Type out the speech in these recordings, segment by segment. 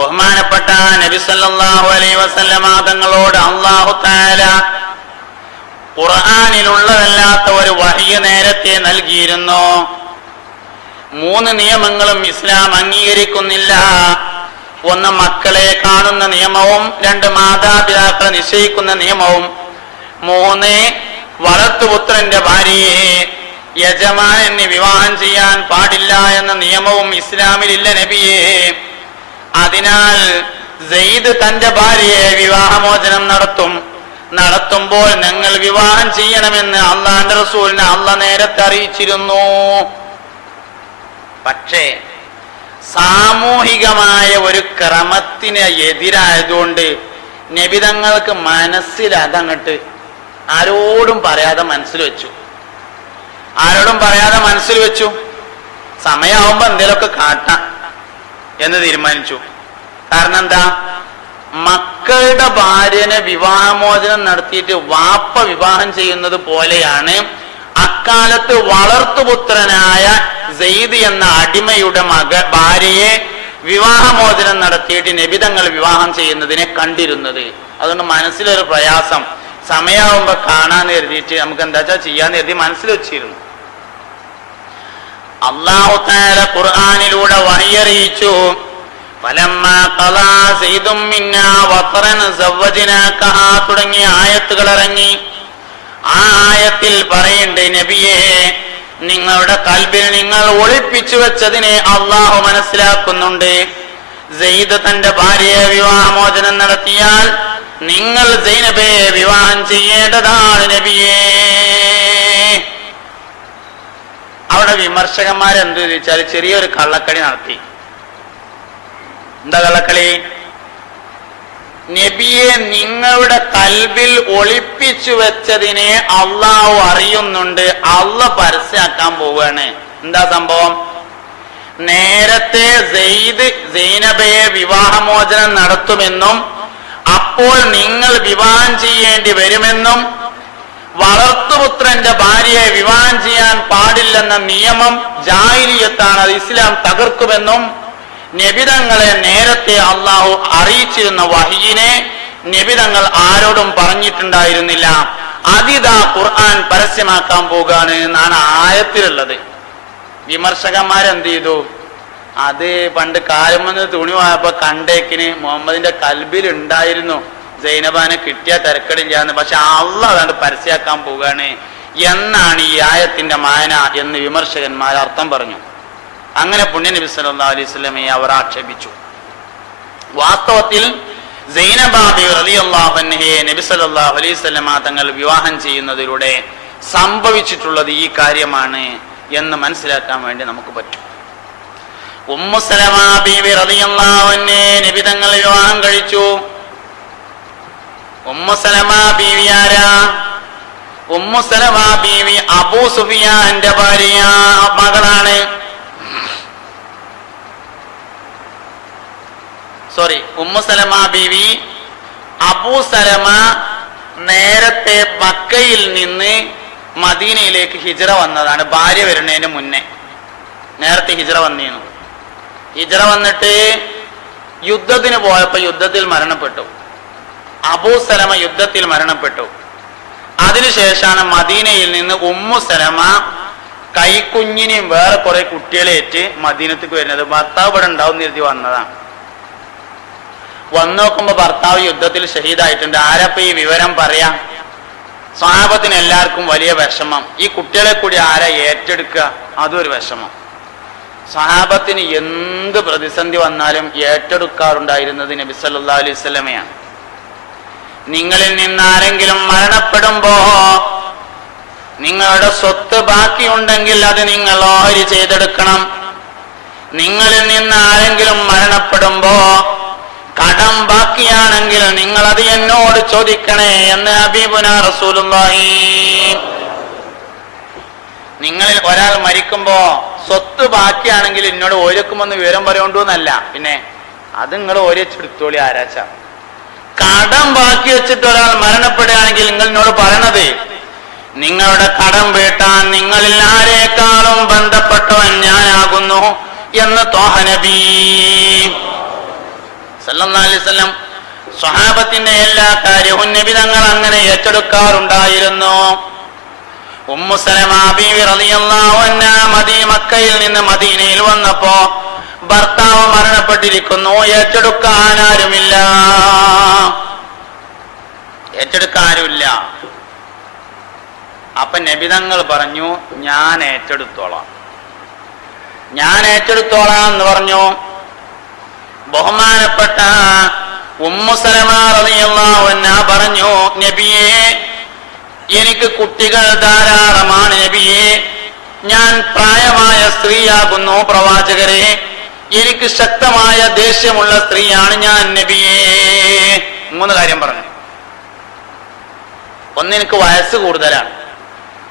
ബഹുമാനപ്പെട്ട നബി സല്ലല്ലാഹു അലൈഹി വസല്ലമ തങ്ങളോട് അള്ളാഹു താല ഖുർആാനിലുള്ളതല്ലാത്ത ഒരു വഹിയ നേരത്തെ നൽകിയിരുന്നു. മൂന്ന് നിയമങ്ങളും ഇസ്ലാം അംഗീകരിക്കുന്നില്ല. ഒന്ന് മക്കളെ കാണുന്ന നിയമവും രണ്ട് മാതാപിതാക്കളെ നിശ്ചയിക്കുന്ന നിയമവും. മൂന്ന് വളർത്തുപുത്രന്റെ ഭാര്യയെ യജമാനെ വിവാഹം ചെയ്യാൻ പാടില്ല എന്ന നിയമവും ഇസ്ലാമിലില്ല നബിയെ. അതിനാൽ സെയ്ദ് തന്റെ ഭാര്യയെ വിവാഹമോചനം നടത്തും. നടത്തുമ്പോൾ ഞങ്ങൾ വിവാഹം ചെയ്യണമെന്ന് അള്ളാന്റെ റസൂലിനെ അള്ള നേരത്തെ അറിയിച്ചിരുന്നു. പക്ഷേ സാമൂഹികമായ ഒരു ക്രമത്തിന് എതിരായതുകൊണ്ട് നബിതങ്ങൾക്ക് മനസ്സിൽ അതങ്ങട്ട് ആരോടും പറയാതെ മനസ്സിൽ വെച്ചു. ആരോടും പറയാതെ മനസ്സിൽ വെച്ചു. സമയമാകുമ്പോ എന്തേലൊക്കെ കാട്ടാം. എന്ന് തീരുമാനിച്ചു. കാരണം എന്താ? മക്കളുടെ ഭാര്യനെ വിവാഹമോചനം നടത്തിയിട്ട് വാപ്പ വിവാഹം ചെയ്യുന്നത് പോലെയാണ് അക്കാലത്ത് വളർത്തുപുത്രനായ സെയ്ദ് എന്ന അടിമയുടെ മക ഭാര്യയെ വിവാഹമോചനം നടത്തിയിട്ട് നബിതങ്ങൾ വിവാഹം ചെയ്യുന്നതിനെ കണ്ടിരുന്നത്. അതുകൊണ്ട് മനസ്സിലൊരു പ്രയാസം. സമയാവുമ്പോ കാണാൻ കരുതിയിട്ട് നമുക്ക് എന്താ വെച്ചാൽ ചെയ്യാന്ന് കരുതി മനസ്സിൽ വെച്ചിരുന്നു. അള്ളാഹു താല ഖുർആാനിലൂടെ വഴിയറിയിച്ചു. തുടങ്ങിയ ആയത്തുകൾ ഇറങ്ങി. ആ ആയത്തിൽ പറയണ്ടേ നബിയെ നിങ്ങളുടെ കൽബിൽ നിങ്ങൾ ഒളിപ്പിച്ചു വെച്ചതിനെ അള്ളാഹു മനസ്സിലാക്കുന്നുണ്ട്. സെയ്ദ് തന്റെ ഭാര്യയെ വിവാഹമോചനം നടത്തിയാൽ നിങ്ങൾ സൈനബയെ വിവാഹം ചെയ്യേണ്ടതാണ് നബിയേ. അവിടെ വിമർശകന്മാരെന്ത് ചോദിച്ചാൽ ചെറിയൊരു കള്ളക്കളി നടത്തി. എന്താ കള്ളക്കളി? നബിയെ നിങ്ങളുടെ കൽബിൽ ഒളിപ്പിച്ചു വെച്ചതിനെ അള്ളാഹു അറിയുന്നുണ്ട്. അള്ള പരസ്യാക്കാൻ പോവുകയാണ്. എന്താ സംഭവം? നേരത്തെ സെയ്ദ് സൈനബയെ വിവാഹമോചനം നടത്തുമെന്നും അപ്പോൾ നിങ്ങൾ വിവാഹം ചെയ്യേണ്ടി വരുമെന്നും വളർത്തുപുത്രന്റെ ഭാര്യയെ വിവാഹം ചെയ്യാൻ പാടില്ലെന്ന നിയമം ജാഹിലിയത്താണ്. അത് ഇസ്ലാം തകർക്കുമെന്നും നബിതങ്ങളെ നേരത്തെ അള്ളാഹു അറിയിച്ചിരുന്ന വഹീനെ നബിതങ്ങൾ ആരോടും പറഞ്ഞിട്ടുണ്ടായിരുന്നില്ല. അതിതാ ഖുർആൻ പരസ്യമാക്കാൻ പോകുകയാണ് എന്നാണ് ആയത്തിലുള്ളത്. വിമർശകന്മാരെന്ത് ചെയ്തു? അത് പണ്ട് കാലം വന്ന് തുണി പോയപ്പോ കണ്ടേക്കിന് മുഹമ്മദിന്റെ കൽബിൽ ഉണ്ടായിരുന്നു. സൈനബാനെ കിട്ടിയ തിരക്കടില്ല എന്ന് പക്ഷെ അള്ള അതാണ്ട് പരസ്യമാക്കാൻ പോവുകയാണ് എന്നാണ് ഈ ആയത്തിന്റെ മായന എന്ന് വിമർശകന്മാർ അർത്ഥം പറഞ്ഞു. അങ്ങനെ പുണ്യ നബി സല്ലല്ലാഹു അലൈഹി സ്വലമയെ അവർ ആക്ഷേപിച്ചു. വാസ്തവത്തിൽ നബി അലൈഹി തങ്ങൾ വിവാഹം ചെയ്യുന്നതിലൂടെ സംഭവിച്ചിട്ടുള്ളത് ഈ കാര്യമാണ് എന്ന് മനസ്സിലാക്കാൻ വേണ്ടി നമുക്ക് പറ്റും. ഉമ്മു സലമ ബീവി നബി തങ്ങൾ വിവാഹം കഴിച്ചു. ഉമ്മു സലമ ബീവി ആരാ? ഉമ്മു സലമ ബീവി അബൂ ഭാര്യ മകളാണ്. Sorry Ummu Salama Beevi Abu Salama നേരത്തെ മക്കയിൽ നിന്ന് മദീനയിലേക്ക് ഹിജറ വന്നതാണ്. ഭാര്യ വരുന്നതിന് മുന്നേ. നേരത്തെ ഹിജറ വന്നിരുന്നു. ഹിജറ വന്നിട്ട് യുദ്ധത്തിന് പോയപ്പോ യുദ്ധത്തിൽ മരണപ്പെട്ടു. അബൂ സലമ യുദ്ധത്തിൽ മരണപ്പെട്ടു. അതിനുശേഷമാണ് മദീനയിൽ നിന്ന് ഉമ്മു സലമ കൈക്കുഞ്ഞിനെയും വേറെ കുറെ കുട്ടികളേറ്റ് മദീനത്തേക്ക് വരുന്നത്. ഭർത്താവ് ഇവിടെ ഉണ്ടാവും നിർത്തി വന്നതാണ് വന്നു നോക്കുമ്പോ ഭർത്താവ് യുദ്ധത്തിൽ ഷഹീദായിട്ടുണ്ട്. ആരപ്പ ഈ വിവരം പറയാം? സ്വാപത്തിന് എല്ലാവർക്കും വലിയ വിഷമം. ഈ കുട്ടികളെ കൂടി ആരാ ഏറ്റെടുക്കുക? അതൊരു വിഷമം. സഹാബത്തിന് എന്ത് പ്രതിസന്ധി വന്നാലും ഏറ്റെടുക്കാറുണ്ടായിരുന്നത് നബി അലൈഹി വസല്ലമയാണ്. നിങ്ങളിൽ നിന്ന് ആരെങ്കിലും മരണപ്പെടുമ്പോ നിങ്ങളുടെ സ്വത്ത് ബാക്കിയുണ്ടെങ്കിൽ അത് നിങ്ങൾ ഓഹരി ചെയ്തെടുക്കണം. നിങ്ങളിൽ നിന്ന് ആരെങ്കിലും മരണപ്പെടുമ്പോ കടം ബാക്കിയാണെങ്കിൽ നിങ്ങൾ അത് എന്നോട് ചോദിക്കണേ എന്ന് ഹബീബുന റസൂലുള്ളാഹി. നിങ്ങളിൽ ഒരാൾ മരിക്കുമ്പോ സ്വത്ത് ബാക്കിയാണെങ്കിൽ എന്നോട് ഓരക്കുമെന്ന് വിവരം പറയണ്ടൂന്നല്ല പിന്നെ അത് നിങ്ങൾ ഓരച്ചെടുത്തോളി ആരാച്ച. കടം ബാക്കി വെച്ചിട്ട് ഒരാൾ മരണപ്പെടുകയാണെങ്കിൽ നിങ്ങൾ എന്നോട് പറയണത് നിങ്ങളുടെ കടം വീട്ടാൻ നിങ്ങളിൽ ആരേക്കാളും ബന്ധപ്പെട്ടവൻ ഞാനാകുന്നു എന്ന് തോഹനബീ സ്വഹാബത്തിന്റെ എല്ലാ കാര്യവും നബി തങ്ങൾ അങ്ങനെ ഏറ്റെടുക്കാറുണ്ടായിരുന്നു. ഉമ്മു സലമ ബീവി റളിയല്ലാഹു അൻഹാ മദീ മക്കയിൽ നിന്ന് മദീനയിൽ വന്നപ്പോ ഭർത്താവ് മരണപ്പെട്ടിരിക്കുന്നു. ഏറ്റെടുക്കാൻ ആരുമില്ല ഏറ്റെടുക്കാരുമില്ല അപ്പൊ നബിതങ്ങൾ പറഞ്ഞു ഞാൻ ഏറ്റെടുത്തോളാം. ഞാൻ ഏറ്റെടുത്തോളാം എന്ന് പറഞ്ഞു. ബഹുമാനപ്പെട്ട ഉമ്മുസലമാറിയുള്ള പറഞ്ഞു നബിയെ എനിക്ക് കുട്ടികൾ ധാരാളമാണ് നബിയെ. ഞാൻ പ്രായമായ സ്ത്രീയാകുന്നു പ്രവാചകരെ. എനിക്ക് ശക്തമായ ദേഷ്യമുള്ള സ്ത്രീയാണ് ഞാൻ നബിയേ. മൂന്ന് കാര്യം പറഞ്ഞു. ഒന്ന് എനിക്ക് വയസ്സ് കൂടുതലാണ്.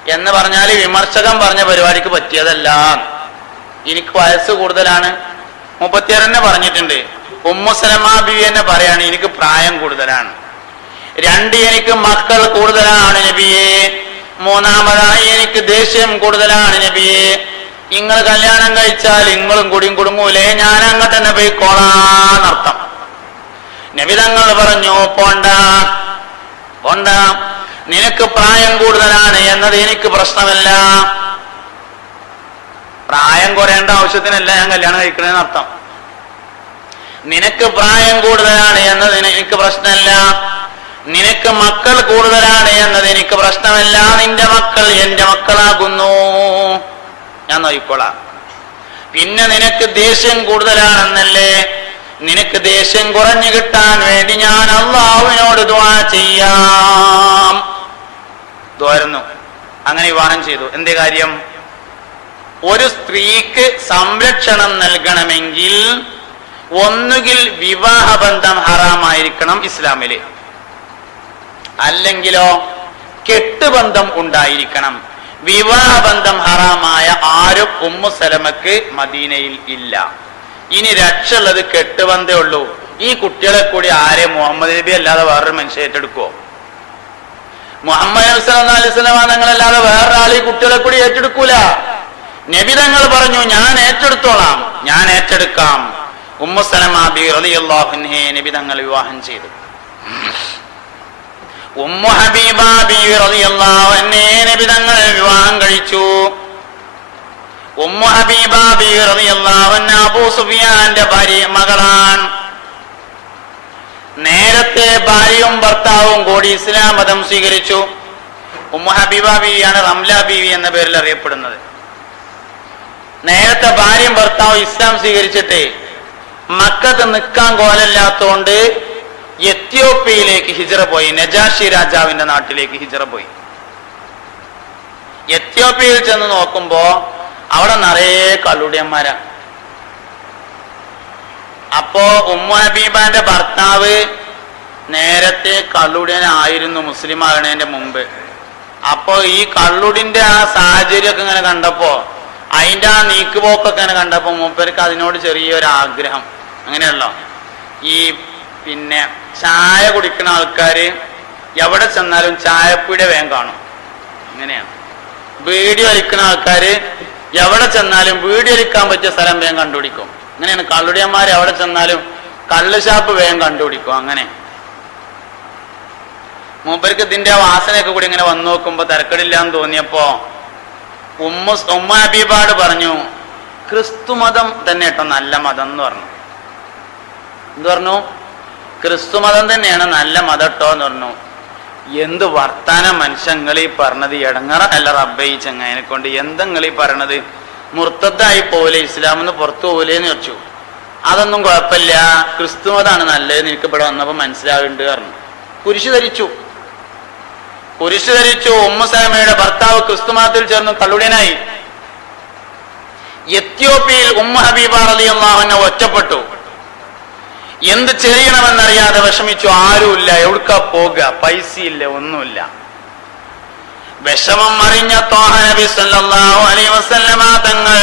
എന്ന് പറഞ്ഞാൽ വിമർശകൻ പറഞ്ഞ പരിപാടിക്ക് പറ്റിയതല്ല. എനിക്ക് വയസ്സ് കൂടുതലാണ്. മുപ്പത്തിയാറന്നെ പറഞ്ഞിട്ടുണ്ട്. ഉമ്മുസലമാ ബി എന്നെ പറയാണ് എനിക്ക് പ്രായം കൂടുതലാണ്. രണ്ട് എനിക്ക് മക്കൾ കൂടുതലാണ് നബിയെ. മൂന്നാമതായി എനിക്ക് ദേഷ്യം കൂടുതലാണ് നബിയെ. നിങ്ങൾ കല്യാണം കഴിച്ചാൽ നിങ്ങളും കുടിയും കുടുങ്ങൂലേ? ഞാൻ അങ്ങ് തന്നെ പോയിക്കോളാന്നർത്ഥം നബി തങ്ങൾ പറഞ്ഞു പോണ്ട പോണ്ട. നിനക്ക് പ്രായം കൂടുതലാണ് എന്നത് എനിക്ക് പ്രശ്നമല്ല. പ്രായം കുറയേണ്ട ആവശ്യത്തിനല്ല ഞാൻ കല്യാണം കഴിക്കണേന്ന് അർത്ഥം നിനക്ക് പ്രായം കൂടുതലാണ് എന്നത് എനിക്ക് പ്രശ്നമല്ല. നിനക്ക് മക്കൾ കൂടുതലാണ് എന്നത് എനിക്ക് പ്രശ്നമല്ല. നിന്റെ മക്കൾ എന്റെ മക്കളാകുന്നു. ഞാൻ നോക്കിക്കോളാം. പിന്നെ നിനക്ക് ദേഷ്യം കൂടുതലാണെന്നല്ലേ? നിനക്ക് ദേഷ്യം കുറഞ്ഞു കിട്ടാൻ വേണ്ടി ഞാൻ അള്ളാഹുവിനോട് ദ്വാ ചെയ്യാം. ദ്വാരുന്നു അങ്ങനെ വിവാഹം ചെയ്തു. എന്തേ കാര്യം? ഒരു സ്ത്രീക്ക് സംരക്ഷണം നൽകണമെങ്കിൽ ഒന്നുകിൽ വിവാഹബന്ധം ഹറാമായിരിക്കണം ഇസ്ലാമിൽ. അല്ലെങ്കിലോ കെട്ടുബന്ധം ഉണ്ടായിരിക്കണം. വിവാഹബന്ധം ഹറാമായ ആരും ഉമ്മു സലമക്ക് മദീനയിൽ ഇല്ല. ഇനി രക്ഷയുള്ളത് കെട്ടുവന്തേ ഉള്ളൂ. ഈ കുട്ടികളെ കൂടി ആരെ മുഹമ്മദ് നബി അല്ലാതെ വേറൊരു മനുഷ്യ ഏറ്റെടുക്കുവോ? മുഹമ്മദ് നബി വേറൊരാളെ ഈ കുട്ടികളെ കൂടി ഏറ്റെടുക്കൂല. നബി തങ്ങൾ പറഞ്ഞു ഞാൻ ഏറ്റെടുത്തോളാം. ഞാൻ ഏറ്റെടുക്കാം. ഉമ്മു സലമ ബി റളിയല്ലാഹു അൻഹയെ നബി തങ്ങൾ വിവാഹം ചെയ്തു. ഉമ്മു ഹബീബ റളിയല്ലാഹു നബി തങ്ങളെ വിവാഹം കഴിച്ചു. ഉമ്മു ഹബീബ റളിയല്ലാഹു അബൂ സുഫിയാന്റെ ഭാര്യ മകളാണ്. നേരത്തെ ഭാര്യയും ഭർത്താവും കൂടി ഇസ്ലാം മതം സ്വീകരിച്ചു. ഉമ്മു ഹബീബ ബീവിയാണ് റംല ബീവി എന്ന പേരിൽ അറിയപ്പെടുന്നത്. നേരത്തെ ഭാര്യയും ഭർത്താവും ഇസ്ലാം സ്വീകരിച്ചിട്ട് മക്കത്ത് നിൽക്കാൻ കോലല്ലാത്തോണ്ട് എത്യോപ്യയിലേക്ക് ഹിജറ പോയി നജാഷി രാജാവിന്റെ നാട്ടിലേക്ക് ഹിജറ പോയി. എത്യോപ്യയിൽ ചെന്ന് നോക്കുമ്പോ അവിടെ നിറയെ കള്ളുടിയന്മാരാ അപ്പോ ഉമ്മ ഹബീബാന്റെ ഭർത്താവ് നേരത്തെ കള്ളുടിയനായിരുന്നു മുസ്ലിം ആകണേന്റെ മുമ്പ്. അപ്പോ ഈ കള്ളുടിന്റെ ആ സാഹചര്യമൊക്കെ ഇങ്ങനെ കണ്ടപ്പോ അതിന്റെ ആ നീക്കുപോക്കൊക്കെ ഇങ്ങനെ കണ്ടപ്പോ മൂപ്പർക്ക് അതിനോട് ചെറിയൊരു ആഗ്രഹം അങ്ങനെയല്ലോ. ഈ പിന്നെ ചായ കുടിക്കുന്ന ആൾക്കാര് എവിടെ ചെന്നാലും ചായപ്പീടെ വേഗം കാണും. അങ്ങനെയാണ്. വീഡിയോ വലിക്കുന്ന ആൾക്കാര് എവിടെ ചെന്നാലും വീഡിയോ വലിക്കാൻ പറ്റിയ സ്ഥലം വേഗം കണ്ടുപിടിക്കും. അങ്ങനെയാണ്. കള്ളുടിയന്മാർ എവിടെ ചെന്നാലും കള്ള് ഷാപ്പ് വേഗം കണ്ടുപിടിക്കും. അങ്ങനെ. മൂപ്പർക്ക് ഇതിന്റെ വാസനയൊക്കെ കൂടി ഇങ്ങനെ വന്നു നോക്കുമ്പോ തിരക്കടില്ലാന്ന് തോന്നിയപ്പോ ഉമ്മ ഉമ്മ ഹബീബാട് പറഞ്ഞു ക്രിസ്തു മതം തന്നെ കേട്ടോ നല്ല മതം എന്ന് പറഞ്ഞു. എന്ത് പറഞ്ഞു? ക്രിസ്തു മതം തന്നെയാണ് നല്ല മതം കേട്ടോ എന്ന് പറഞ്ഞു. എന്ത് വർത്താന മനുഷ്യങ്ങൾ ഈ പറഞ്ഞത്? ഇടങ്ങറ അല്ല റബ്ബൈ ഈ ചങ്ങായിനെ കൊണ്ട്. എന്തെങ്കിലും പറയണത്? മുർത്തത്തായി പോലെ ഇസ്ലാമെന്ന് പുറത്തു പോലെന്ന് ചോദിച്ചു അതൊന്നും കുഴപ്പമില്ല. ക്രിസ്തു മതമാണ് നല്ലത് എനിക്ക് ഇവിടെ വന്നപ്പോ മനസ്സിലാവുന്നുണ്ട് പറഞ്ഞു. കുരിശ് ധരിച്ചു. കുരിശ് ധരിച്ചു. ഉമ്മസലമയുടെ ഭർത്താവ് ക്രിസ്തു മതത്തിൽ ചേർന്ന് കള്ളുടനായി എത്യോപ്യയിൽ ഉമ്മ ഹബീബ റളിയല്ലാഹുവിനെ ഒറ്റപ്പെട്ടു. എന്ത് ചെയ്യണമെന്നറിയാതെ വിഷമിച്ചു. ആരുമില്ല. എവിടുക്ക പോകുക പൈസയില്ല ഒന്നുമില്ല. വിഷമം അറിഞ്ഞ തോഹ നബി സല്ലല്ലാഹു അലൈഹി വസല്ലമ തങ്ങൾ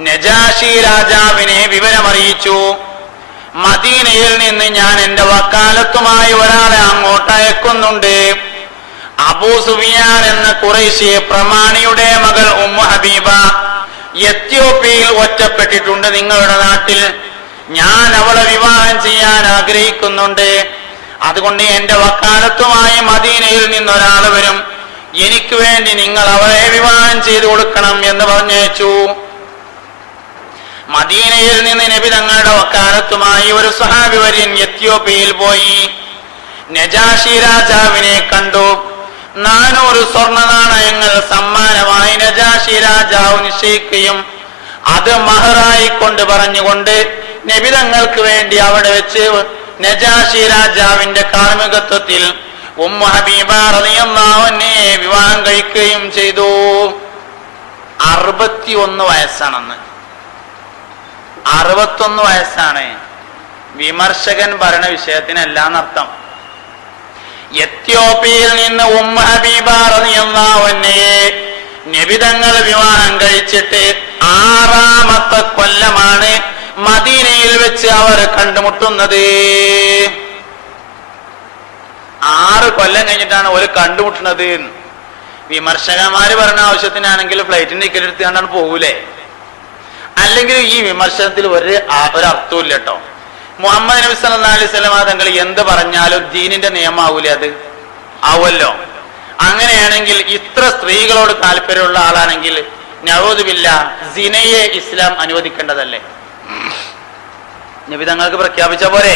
നജാഷി രാജാവിനെ വിവരമറിയിച്ചു. മദീനയിൽ നിന്ന് ഞാൻ എന്റെ വക്കാലത്തുമായി ഒരാളെ അങ്ങോട്ട് അയക്കുന്നുണ്ട്. അബൂ സുബിയാൻ എന്ന കുറേശ്യ പ്രമാണിയുടെ മകൾ ഉമ്മു ഹബീബ എത്യോപ്യയിൽ ഒറ്റപ്പെട്ടിട്ടുണ്ട് നിങ്ങളുടെ നാട്ടിൽ. ഞാൻ അവളെ വിവാഹം ചെയ്യാൻ ആഗ്രഹിക്കുന്നുണ്ട്. അതുകൊണ്ട് എന്റെ വക്കാലത്തുമായി മദീനയിൽ നിന്നൊരാൾ വരും. എനിക്ക് വേണ്ടി നിങ്ങൾ അവളെ വിവാഹം ചെയ്തു കൊടുക്കണം എന്ന് പറഞ്ഞേച്ചു മദീനയിൽ നിന്ന് നബി തങ്ങളുടെ വക്കാലത്തുമായി ഒരു സഹാബി വര്യൻ എത്യോപ്യയിൽ പോയി. നജാഷി രാജാവിനെ കണ്ടു. നാനൂറ് സ്വർണ നാണയങ്ങൾ സമ്മാനമായി നജാഷി രാജാവ് നിശ്ചയിക്കുകയും അത് മഹറായി കൊണ്ട് പറഞ്ഞുകൊണ്ട് നബിതങ്ങൾക്ക് വേണ്ടി അവിടെ വെച്ച് നജാഷി രാജാവിന്റെ കാർമ്മികത്വത്തിൽ ഉമ്മ ഹബീബ വിവാഹം കഴിക്കുകയും ചെയ്തു. അറുപത്തി ഒന്ന് വയസ്സാണെന്ന്. അറുപത്തൊന്ന് വയസ്സാണ്. വിമർശകൻ ഭരണ വിഷയത്തിനല്ല അർത്ഥം. എത്യോപ്യയിൽ നിന്ന് ഉമ്മ ഹബീബ റളിയല്ലാഹുവിനെ വിവാഹം കഴിച്ചിട്ട് ആറാമത്തെ കൊല്ലമാണ് മദീനയിൽ വെച്ച് അവർ കണ്ടുമുട്ടുന്നത്. ആറ് കൊല്ലം കഴിഞ്ഞിട്ടാണ് ഒരു കണ്ടുമുട്ടുന്നത്. വിമർശകന്മാര് പറഞ്ഞ ആവശ്യത്തിനാണെങ്കിൽ ഫ്ലൈറ്റിന് ടിക്കറ്റ് എടുത്തുകൊണ്ടാണ് പോകൂലേ അല്ലെങ്കിൽ ഈ വിമർശനത്തിൽ ഒരു ഒരർത്ഥവും ഇല്ല കേട്ടോ. മുഹമ്മദ് നബി സല്ലല്ലാഹു അലൈഹി തങ്ങൾ എന്ത് പറഞ്ഞാലും ദീനിന്റെ നിയമമാവൂലേ അത്? ആവുമല്ലോ. അങ്ങനെയാണെങ്കിൽ ഇത്ര സ്ത്രീകളോട് താല്പര്യമുള്ള ആളാണെങ്കിൽ നവോദുബില്ല സിനയെ ഇസ്ലാം അനുവദിക്കേണ്ടതല്ലേ? നബി തങ്ങൾക്ക് പ്രഖ്യാപിച്ച പോലെ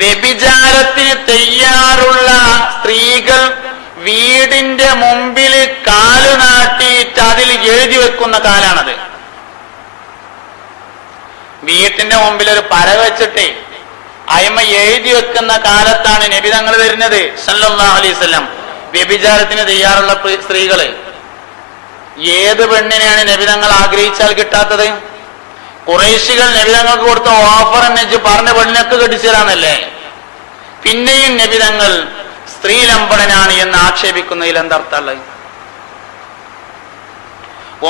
വ്യഭിചാരത്തിന് തയ്യാറുള്ള സ്ത്രീകൾ വീടിന്റെ മുമ്പിൽ കാലു നാട്ടിയിട്ട് അതിൽ എഴുതി വെക്കുന്ന കാലാണത്. വീട്ടിന്റെ മുമ്പിൽ ഒരു പര വെച്ചിട്ട് അയമ എഴുതി വെക്കുന്ന കാലത്താണ് നബി തങ്ങൾ വരുന്നത് സല്ലല്ലാഹു അലൈഹി വസല്ലം. വ്യഭിചാരത്തിന് തയ്യാറുള്ള സ്ത്രീകൾ. ഏത് പെണ്ണിനെയാണ് നബി തങ്ങൾ ആഗ്രഹിച്ചാൽ കിട്ടാത്തത്? കുറേശികൾ നബി തങ്ങൾക്ക് കൊടുത്ത ഓഫർ എന്നു പറഞ്ഞ പെണ്ണിനൊക്കെ കെട്ടിച്ചേരാന്നല്ലേ? പിന്നെയും നബി തങ്ങൾ സ്ത്രീലമ്പടനാണ് എന്ന് ആക്ഷേപിക്കുന്നതിൽ എന്തർത്ഥമുള്ളത്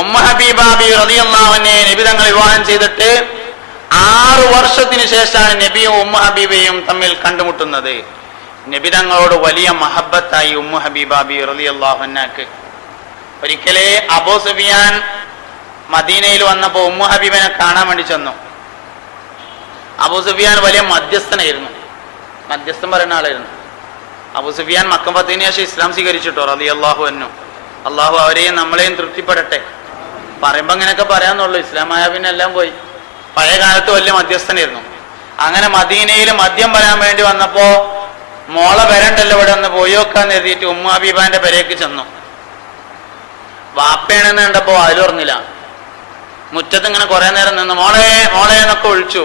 ഉമ്മ ഹബീബാബി റളിയല്ലാഹുവിനെ നബി തങ്ങൾ വിവാഹം ചെയ്തിട്ട് ആറു വർഷത്തിന് ശേഷമാണ് നബിയും ഉമ്മ ഹബീബയും തമ്മിൽ കണ്ടുമുട്ടുന്നത്. നബി തങ്ങളോട് വലിയ മഹബത്തായി ഉമ്മ ഹബീബാബി റളിയല്ലാഹുവിനാക്ക് ഒരിക്കലേ അബൂ സുഫിയാൻ മദീനയിൽ വന്നപ്പോൾ ഉമ്മു ഹബീബിനെ കാണാൻ വേണ്ടി ചെന്നു. അബൂ സുഫിയാൻ വലിയ മധ്യസ്ഥനായിരുന്നു. മധ്യസ്ഥൻ പറയുന്ന ആളായിരുന്നു. അബൂ സുഫിയാൻ മക്കം പത്തിന് ശേഷം ഇസ്ലാം സ്വീകരിച്ചിട്ടോ? അതി അള്ളാഹു എന്നു അള്ളാഹു അവരെയും നമ്മളെയും തൃപ്തിപ്പെടട്ടെ. പറയുമ്പോ അങ്ങനെയൊക്കെ പറയാന്നുള്ളൂ. ഇസ്ലാമായ പിന്നെ എല്ലാം പോയി. പഴയ കാലത്ത് വലിയ മധ്യസ്ഥനായിരുന്നു. അങ്ങനെ മദീനയിൽ മദ്യം വരാൻ വേണ്ടി വന്നപ്പോ മോളെ വരണ്ടല്ലോ ഇവിടെ ഒന്ന് പോയി വെക്കാന്ന് എഴുതിയിട്ട് ഉമ്മ ഹബീബാന്റെ പെരേക്ക് ചെന്നു. വാപ്പയാണെന്ന് കണ്ടപ്പോ അതിലുറന്നില്ല മുറ്റത്ത് ഇങ്ങനെ കുറെ നേരം നിന്ന് മോളെ മോളെ എന്നൊക്കെ ഒഴിച്ചു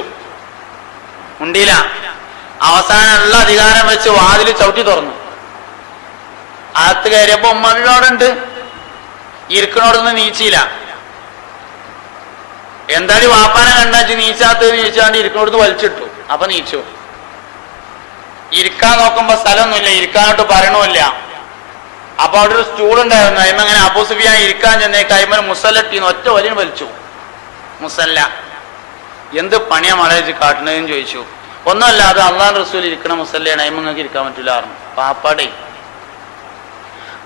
ഉണ്ടില്ല അവസാനമുള്ള അധികാരം വെച്ച് വാതിൽ ചവിട്ടി തുറന്നു. അകത്ത് കയറിയപ്പോ ഉമ്മനോടുണ്ട് ഇരിക്കണോടൊന്ന് നീച്ചില്ല എന്താടി വാപ്പാനെ കണ്ടാച്ച് നീച്ചാത്ത നീച്ചാണ്ട് ഇരിക്കണോടത്ത് വലിച്ചിട്ടു. അപ്പൊ നീച്ചു. ഇരിക്കാൻ നോക്കുമ്പോ സ്ഥലമൊന്നുമില്ല ഇരിക്കാനോട്ട് പറയണമില്ല. അപ്പൊ അവിടെ ഒരു സ്റ്റൂൾ ഉണ്ടായിരുന്നു. അതിമ അങ്ങനെ അബൂസുഫിയാൻ ഇരിക്കാൻ ചെന്നേ കൈമൽ മുസലട്ടിന്ന് ഒറ്റ വലിയ വലിച്ചു. മുസല്ല. എന്ത് പണിയാ മലയച്ച് കാട്ടണതെന്ന് ചോദിച്ചു. ഒന്നുമല്ല അത് അള്ളാൻ റസൂൽ ഇരിക്കണ മുസല്ലയാണ് നിങ്ങൾക്ക് ഇരിക്കാൻ പറ്റില്ല പറഞ്ഞു. പാപ്പാടേ.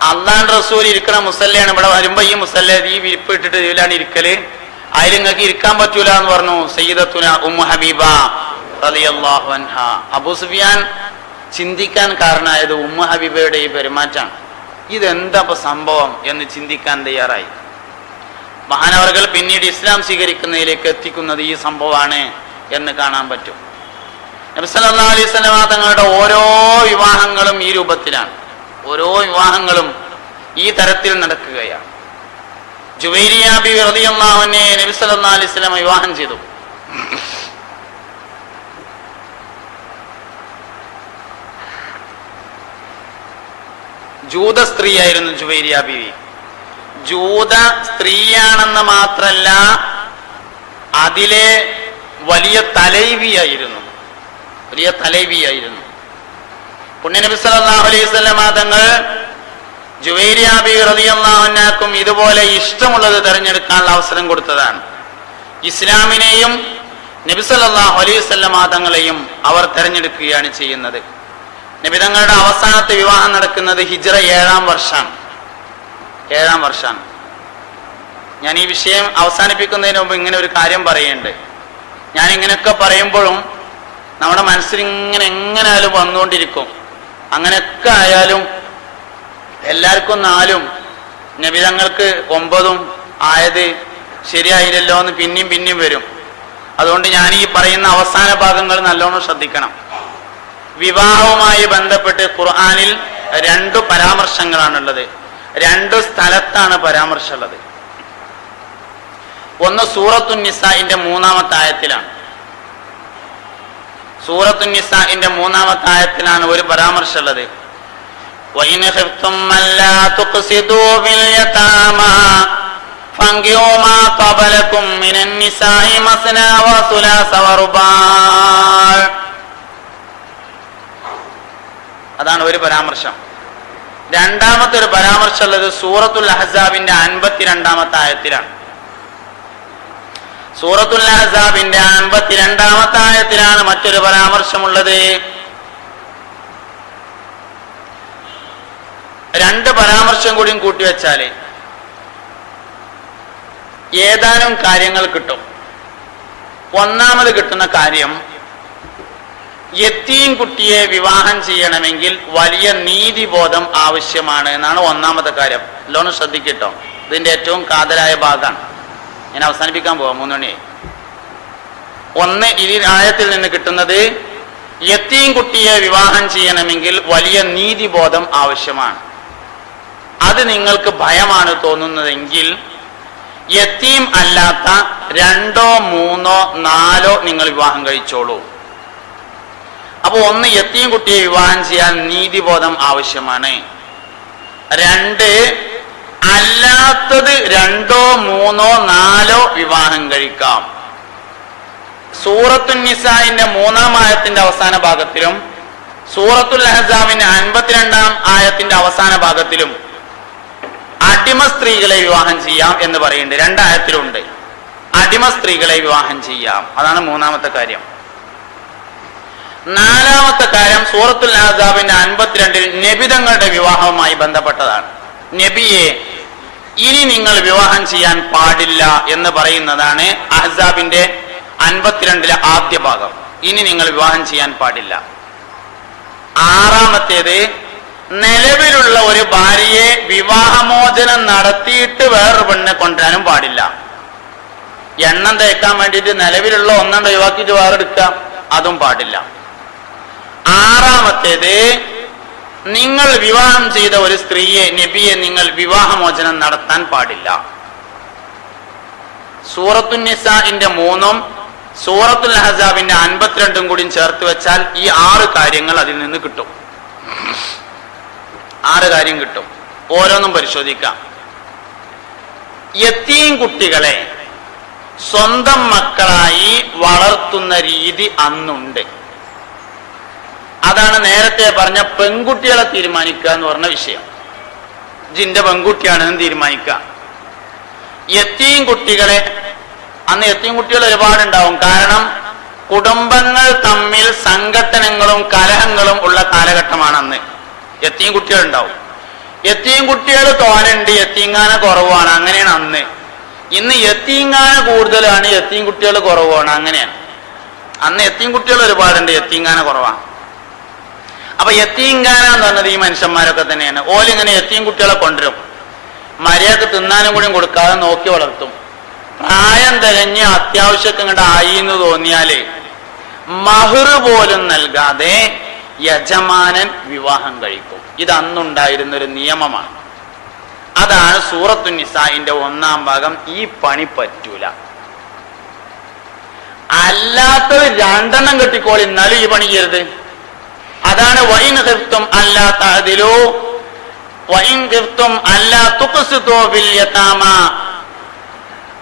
അള്ളാൻ റസൂൽ ഇരിക്കണ മുസല്ലയാണ് ഇവിടെ വരുമ്പോ ഈ മുസല്ല ഈ വിരിപ്പ് ഇട്ടിട്ട് ഇതിലാണ് ഇരിക്കൽ. അതിൽ നിങ്ങൾക്ക് ഇരിക്കാൻ പറ്റൂല എന്ന് പറഞ്ഞു. സയ്യിദത്തുന ഉമ്മ ഹബീബ അബൂ സുഫിയാൻ ചിന്തിക്കാൻ കാരണമായത് ഉമ്മ ഹബീബയുടെ ഈ പെരുമാറ്റാണ് ഇതെന്താ സംഭവം എന്ന് ചിന്തിക്കാൻ തയ്യാറായി? മഹാനവർകൾ പിന്നീട് ഇസ്ലാം സ്വീകരിക്കുന്നതിലേക്ക് എത്തിക്കുന്നത് ഈ സംഭവമാണ് എന്ന് കാണാൻ പറ്റും. നബിസല്ലാ അലൈഹി തങ്ങളുടെ ഓരോ വിവാഹങ്ങളും ഈ രൂപത്തിലാണ്. ഓരോ വിവാഹങ്ങളും ഈ തരത്തിൽ നടക്കുകയാണ്. ജുവൈരിയാബി റളിയല്ലാഹുവിനെ നബി സല്ലല്ലാഹു അലൈഹി വിവാഹം ചെയ്തു. ജൂത സ്ത്രീയായിരുന്നു ജുവൈരിയ ബീവി. ജൂത സ്ത്രീയാണെന്ന് മാത്രല്ല അതിലെ വലിയ തലൈവിയായിരുന്നു. വലിയ തലൈവിയായിരുന്നു. പുണ്യനബി സല്ലല്ലാഹു അലൈഹി വസല്ലമ തങ്ങൾ ജുവേരിയാബി റളിയല്ലാഹുവിനാക്കും ഇതുപോലെ ഇഷ്ടമുള്ളത് തിരഞ്ഞെടുക്കാനുള്ള അവസരം കൊടുത്തതാണ്. ഇസ്ലാമിനെയും നബി സല്ലല്ലാഹു അലൈഹി തങ്ങളെയും അവർ തിരഞ്ഞെടുക്കുകയാണ് ചെയ്യുന്നത്. നബി തങ്ങളുടെ അവസാനത്തെ വിവാഹം നടക്കുന്നത് ഹിജ്റ ഏഴാം വർഷമാണ്. ഏഴാം വർഷമാണ് ഞാൻ ഈ വിഷയം അവസാനിപ്പിക്കുന്നതിന് മുമ്പ് ഇങ്ങനെ ഒരു കാര്യം പറയുന്നുണ്ട്. ഞാൻ ഇങ്ങനെയൊക്കെ പറയുമ്പോഴും നമ്മുടെ മനസ്സിൽ ഇങ്ങനെ എങ്ങനെയായാലും വന്നുകൊണ്ടിരിക്കും. അങ്ങനെയൊക്കെ ആയാലും എല്ലാവർക്കും നാലും നബിതങ്ങൾക്ക് ഒമ്പതും ആയത് ശരിയായില്ലല്ലോ എന്ന് പിന്നെയും പിന്നെയും വരും. അതുകൊണ്ട് ഞാൻ ഈ പറയുന്ന അവസാന ഭാഗങ്ങൾ നല്ലോണം ശ്രദ്ധിക്കണം. വിവാഹവുമായി ബന്ധപ്പെട്ട് ഖുർആാനിൽ രണ്ടു പരാമർശങ്ങളാണുള്ളത്. രണ്ട് സ്ഥലത്താണ് പരാമർശമുള്ളത്. ഒന്ന് സൂറത്തു നിസാഇന്റെ മൂന്നാമത്തെ ആയത്തിലാണ് സൂറത്തു നിസാഇന്റെ മൂന്നാമത്തെ ആയത്തിലാണ് ഒരു പരാമർശമുള്ളത് അതാണ് ഒരു പരാമർശം. രണ്ടാമത്തെ ഒരു പരാമർശം ഉള്ളത് സൂറത്തുൽ അഹസാബിന്റെ അൻപത്തിരണ്ടാമത്തെ ആയത്തിലാണ് സൂറത്തുൽ അഹസാബിന്റെ അൻപത്തിരണ്ടാമത്തെ ആയത്തിലാണ് മറ്റൊരു പരാമർശമുള്ളത്. രണ്ട് പരാമർശം കൂടിയും കൂട്ടിവെച്ചാൽ ഏതാനും കാര്യങ്ങൾ കിട്ടും. ഒന്നാമത് കിട്ടുന്ന കാര്യം യത്തീം കുട്ടിയെ വിവാഹം ചെയ്യണമെങ്കിൽ വലിയ നീതിബോധം ആവശ്യമാണ് എന്നാണ് ഒന്നാമത്തെ കാര്യം. ലോണ് ശ്രദ്ധിക്കട്ടോ. ഇതിന്റെ ഏറ്റവും കാതലായ ഭാഗമാണ്. ഞാൻ അവസാനിപ്പിക്കാൻ പോവാം മൂന്നുമണിയെ ഒന്ന് ഈ ആയത്തിൽ നിന്ന് കിട്ടുന്നത് യത്തീം കുട്ടിയെ വിവാഹം ചെയ്യണമെങ്കിൽ വലിയ നീതിബോധം ആവശ്യമാണ്. അത് നിങ്ങൾക്ക് ഭയമാണ് തോന്നുന്നതെങ്കിൽ യത്തീം അല്ലാത്ത രണ്ടോ മൂന്നോ നാലോ നിങ്ങൾ വിവാഹം കഴിച്ചോളൂ. അപ്പൊ ഒന്ന് എത്തിയും കുട്ടിയെ വിവാഹം ചെയ്യാൻ നീതിബോധം ആവശ്യമാണ്. രണ്ട് അല്ലാത്തത് രണ്ടോ മൂന്നോ നാലോ വിവാഹം കഴിക്കാം. സൂറത്തു നിസായിന്റെ മൂന്നാം ആയത്തിന്റെ അവസാന ഭാഗത്തിലും സൂറത്തുൽ അഹസാമിന്റെ അൻപത്തിരണ്ടാം ആയത്തിന്റെ അവസാന ഭാഗത്തിലും അടിമ സ്ത്രീകളെ വിവാഹം ചെയ്യാം എന്ന് പറയുന്നുണ്ട്. രണ്ടായത്തിലുണ്ട്. അടിമ സ്ത്രീകളെ വിവാഹം ചെയ്യാം. അതാണ് മൂന്നാമത്തെ കാര്യം. നാലാമത്തെ കാര്യം സൂറത്തുൽ ആസാബിന്റെ അൻപത്തിരണ്ടിൽ നബിതങ്ങളുടെ വിവാഹവുമായി ബന്ധപ്പെട്ടതാണ്. നബിയെ ഇനി നിങ്ങൾ വിവാഹം ചെയ്യാൻ പാടില്ല എന്ന് പറയുന്നതാണ് അഹ്സാബിന്റെ അൻപത്തിരണ്ടിലെ ആദ്യ ഭാഗം. ഇനി നിങ്ങൾ വിവാഹം ചെയ്യാൻ പാടില്ല. ആറാമത്തേത് നിലവിലുള്ള ഒരു ഭാര്യയെ വിവാഹമോചനം നടത്തിയിട്ട് വേറൊരു പെണ്ണിനെ കൊണ്ടുവരാനും പാടില്ല. എണ്ണം തേക്കാൻ വേണ്ടിയിട്ട് നിലവിലുള്ള ഒന്നെണ്ണം ഒഴിവാക്കിയിട്ട് വേറെ എടുക്കാം അതും പാടില്ല. ആറാമത്തേത് നിങ്ങൾ വിവാഹം ചെയ്ത ഒരു സ്ത്രീയെ നബിയെ നിങ്ങൾ വിവാഹമോചനം നടത്താൻ പാടില്ല. സൂറത്തു നിസാഇന്റെ മൂന്നും സൂറത്തുൽ ഹസാബിന്റെ അൻപത്തിരണ്ടും കൂടി ചേർത്ത് വെച്ചാൽ ഈ ആറ് കാര്യങ്ങൾ അതിൽ നിന്ന് കിട്ടും. ആറ് കാര്യം കിട്ടും. ഓരോന്നും പരിശോധിക്കാം. യത്തീം കുട്ടികളെ സ്വന്തം മക്കളായി വളർത്തുന്ന രീതി അന്നുണ്ട്. അതാണ് നേരത്തെ പറഞ്ഞ പെൺകുട്ടികളെ തീരുമാനിക്കുക എന്ന് പറഞ്ഞ വിഷയം. ജിന്റെ പെൺകുട്ടിയാണെന്ന് തീരുമാനിക്കുക. എത്തിയും കുട്ടികളെ അന്ന് എത്തിയും കുട്ടികൾ ഒരുപാടുണ്ടാവും. കാരണം കുടുംബങ്ങൾ തമ്മിൽ സംഘട്ടനങ്ങളും കലഹങ്ങളും ഉള്ള കാലഘട്ടമാണ് അന്ന്. എത്തിയും കുട്ടികൾ ഉണ്ടാവും യത്തീം കുട്ടികൾ തോനുണ്ട് യത്തീങ്കാന കുറവാണ് അങ്ങനെയാണ് അന്ന്. ഇന്ന് യത്തീങ്കാന കൂടുതലാണ് എത്തിയും കുട്ടികൾ കുറവാണ് അങ്ങനെയാണ്. അന്ന് എത്തിയും കുട്ടികൾ ഒരുപാടുണ്ട് യത്തീങ്കാന കുറവാണ്. അപ്പൊ യത്തീങ്കാന എന്ന് പറഞ്ഞത് ഈ മനുഷ്യന്മാരൊക്കെ തന്നെയാണ്. ഓലിങ്ങനെ എത്തിയും കുട്ടികളെ കൊണ്ടുവരും. മര്യാദയ്ക്ക് തിന്നാനും കൂടി കൊടുക്കാതെ നോക്കി വളർത്തും. പ്രായം തികഞ്ഞ് അത്യാവശ്യത്തിന് ഇങ്ങോട്ട് ആയി എന്ന് തോന്നിയാൽ മഹർ പോലും നൽകാതെ യജമാനൻ വിവാഹം കഴിക്കും. ഇത് അന്നുണ്ടായിരുന്ന ഒരു നിയമമാണ്. അതാണ് സൂറത്തു നിസായിന്റെ ഒന്നാം ഭാഗം ഈ പണി പറ്റൂല. അല്ലാത്തത് രണ്ടെണ്ണം കെട്ടിക്കോളി എന്നാലും ഈ പണി ചെയ്യരുത്. അതാണ് വൈൻ ഹിർത്തും അല്ലാത്ത അതിലു വൈൻ ഹിർത്തും അല്ലാ തുക്സിതോ ബിൽ യതാമ.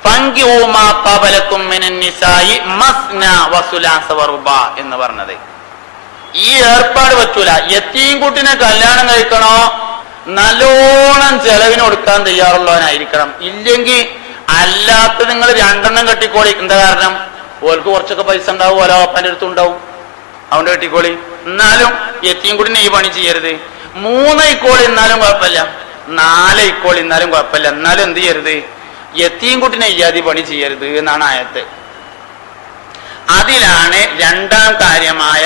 ഫൻകിഹൂ മാ ഖബലക്കും നിസായി മസ്ന വസുലാസ വറുബ എന്ന് പറഞ്ഞത്. ഈ ഏർപ്പാട് പറ്റൂല. യത്തീം കുട്ടിനെ കല്യാണം കഴിക്കണോ? നല്ലോണം ചെലവിന് കൊടുക്കാൻ തയ്യാറുള്ളവനായിരിക്കണം. ഇല്ലെങ്കിൽ അല്ലാത്ത നിങ്ങൾ രണ്ടെണ്ണം കെട്ടിക്കോളി. എന്താ കാരണം? ഓൾക്ക് കുറച്ചൊക്കെ പൈസ ഉണ്ടാവും ഓരോ അപ്പന്റെ അടുത്തുണ്ടാവും അവന്റെ കെട്ടിക്കോളി. എന്നാലും എത്തിയും കൂടി ഈ പണി ചെയ്യരുത്. മൂന്ന് ഇക്കോൾ എന്നാലും കുഴപ്പമില്ല. നാല് ഇക്കോൾ എന്നാലും കുഴപ്പമില്ല. എന്നാലും എന്ത് ചെയ്യരുത്? എത്തിയും കുട്ടിനെ ഇയാതി പണി ചെയ്യരുത് എന്നാണ് ആയത്ത്. അതിലാണ് രണ്ടാം കാര്യമായ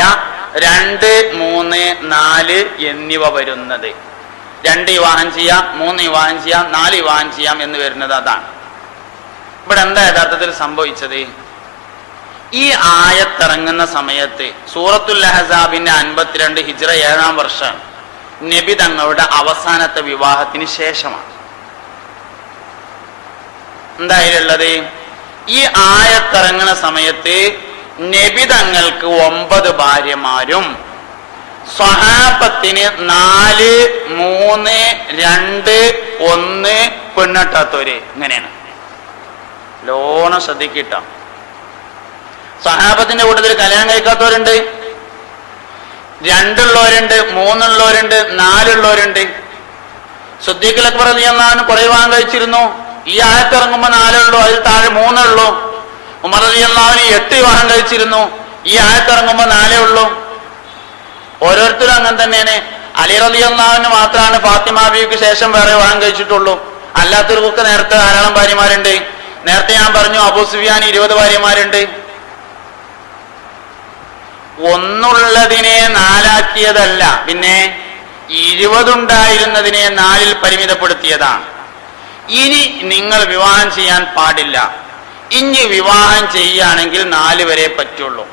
രണ്ട് മൂന്ന് നാല് എന്നിവ വരുന്നത്. രണ്ട് വിവാഹം ചെയ്യാം മൂന്ന് വിവാഹം ചെയ്യാം നാല് വിവാഹം ചെയ്യാം എന്ന് വരുന്നത് അതാണ്. ഇവിടെ എന്താ യഥാർത്ഥത്തിൽ സംഭവിച്ചത്? ഈ ആയത്തിറങ്ങുന്ന സമയത്ത് സൂറത്തുൽ അഹസാബിന്റെ അൻപത്തിരണ്ട് ഹിജ്ര ഏഴാം വർഷം നബി തങ്ങളുടെ അവസാനത്തെ വിവാഹത്തിന് ശേഷമാണ്. എന്തായാലുള്ളത്? ഈ ആയത്തിറങ്ങുന്ന സമയത്ത് നബി തങ്ങൾക്ക് ഒമ്പത് ഭാര്യമാരും സ്വഹാബത്തിന് നാല് മൂന്ന് രണ്ട് ഒന്ന് പെണ്ണെട്ടാത്തവര് ഇങ്ങനെയാണ്. ലോണം ശ്രദ്ധിക്കിട്ടോ സഹാബത്തിന്റെ കൂട്ടത്തിൽ കല്യാണം കഴിക്കാത്തവരുണ്ട്. രണ്ടുള്ളവരുണ്ട് മൂന്നുള്ളവരുണ്ട് നാലുള്ളവരുണ്ട്. സുദ്ദീഖ് അക്ബർ അലി കുറെ വിവാഹം കഴിച്ചിരുന്നു. ഈ ആയത്തിറങ്ങുമ്പോ നാലുള്ളൂ അതിൽ താഴെ മൂന്നുള്ളൂ. ഉമർ അലി അള്ളാവിന് എട്ട് വിവാഹം കഴിച്ചിരുന്നു. ഈ ആയത്തിറങ്ങുമ്പോ നാലേ ഉള്ളൂ. ഓരോരുത്തരും അങ്ങനെ തന്നെയാണ്. അലി അലി അള്ളാവിന് മാത്രമാണ് ഫാത്തിമ ബിക്ക് ശേഷം വേറെ വിവാഹം കഴിച്ചിട്ടുള്ളൂ. അല്ലാത്തവർക്കൊക്കെ നേരത്തെ ധാരാളം ഭാര്യമാരുണ്ട്. നേരത്തെ ഞാൻ പറഞ്ഞു അബൂ സുഫിയാൻ ഇരുപത് ഭാര്യമാരുണ്ട്. ഒന്നുള്ളതിനെ നാലാക്കിയതല്ല. പിന്നെ ഇരുപതുണ്ടായിരുന്നതിനെ നാലിൽ പരിമിതപ്പെടുത്തിയതാണ്. ഇനി നിങ്ങൾ വിവാഹം ചെയ്യാൻ പാടില്ല. ഇനി വിവാഹം ചെയ്യുകയാണെങ്കിൽ നാല് വരെ പറ്റുള്ളൂ.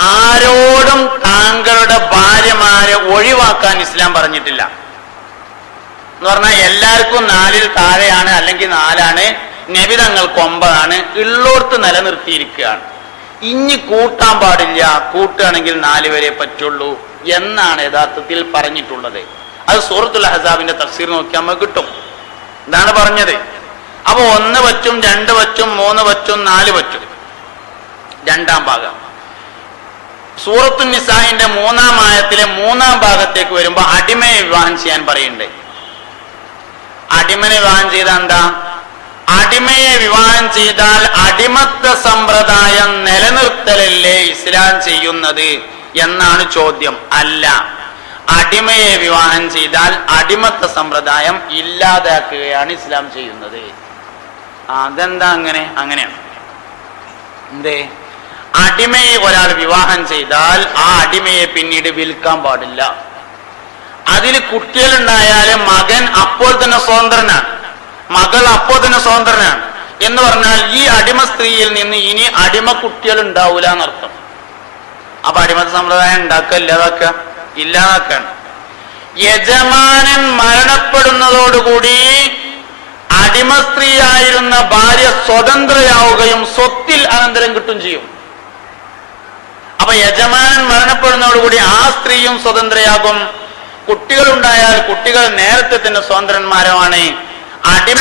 ആരോടും താങ്കളുടെ ഭാര്യമാരെ ഒഴിവാക്കാൻ ഇസ്ലാം പറഞ്ഞിട്ടില്ല. എന്ന് പറഞ്ഞാൽ എല്ലാവർക്കും നാലിൽ താഴെയാണ് അല്ലെങ്കിൽ നാലാണ്. നബിതങ്ങൾക്ക് ഒമ്പതാണ്. ഉള്ളോർത്ത് നിലനിർത്തിയിരിക്കുകയാണ്. ഇനി കൂട്ടാൻ പാടില്ല. കൂട്ടുകയാണെങ്കിൽ നാല് വരെ പറ്റുള്ളൂ എന്നാണ് യഥാർത്ഥത്തിൽ പറഞ്ഞിട്ടുള്ളത്. അത് സൂറത്തുൽ ഹസാബിന്റെ തഫ്സീർ നോക്കിയാൽ നമുക്ക് കിട്ടും. ഇതാണ് പറഞ്ഞത്. അപ്പൊ ഒന്ന് പറ്റും രണ്ട് പറ്റും മൂന്ന് പറ്റും നാല് പറ്റും. രണ്ടാം ഭാഗം. സൂറത്തു നിസാഹിന്റെ മൂന്നാം ആയത്തിലെ മൂന്നാം ഭാഗത്തേക്ക് വരുമ്പോ അടിമയെ വിവാഹം ചെയ്യാൻ പറയുന്നുണ്ട്. അടിമനെ വിവാഹം ചെയ്ത എന്താ? അടിമയെ വിവാഹം ചെയ്താൽ അടിമത്ത സമ്പ്രദായം നിലനിർത്തലല്ലേ ഇസ്ലാം ചെയ്യുന്നത് എന്നാണ് ചോദ്യം. അല്ല. അടിമയെ വിവാഹം ചെയ്താൽ അടിമത്ത സമ്പ്രദായം ഇല്ലാതാക്കുകയാണ് ഇസ്ലാം ചെയ്യുന്നത്. അതെന്താ അങ്ങനെ? അങ്ങനെയാണ് എന്തേ? അടിമയെ ഒരാൾ വിവാഹം ചെയ്താൽ ആ അടിമയെ പിന്നീട് വിൽക്കാൻ പാടില്ല. അതിൽ കുട്ടികളുണ്ടായാലും മകൻ അപ്പോൾ തന്നെ സ്വതന്ത്രനാണ്. മകൾ അപ്പോ തന്നെ സ്വതന്ത്രനാണ്. എന്ന് പറഞ്ഞാൽ ഈ അടിമ സ്ത്രീയിൽ നിന്ന് ഇനി അടിമ കുട്ടികൾ ഉണ്ടാവൂല എന്നർത്ഥം. അപ്പൊ അടിമത്ത സമ്പ്രദായം ഉണ്ടാക്കുക ഇല്ലാതാക്കുക ഇല്ലാതാക്കാണ്. യജമാനൻ മരണപ്പെടുന്നതോടുകൂടി അടിമ സ്ത്രീയായിരുന്ന ഭാര്യ സ്വതന്ത്രയാവുകയും സ്വത്തിൽ അനന്തരം കിട്ടും ചെയ്യും. അപ്പൊ യജമാനൻ മരണപ്പെടുന്നതോടുകൂടി ആ സ്ത്രീയും സ്വതന്ത്രയാകും. കുട്ടികളുണ്ടായാൽ കുട്ടികൾ നേരത്തെ തന്നെ സ്വതന്ത്രന്മാരുമാണ്. അടിമ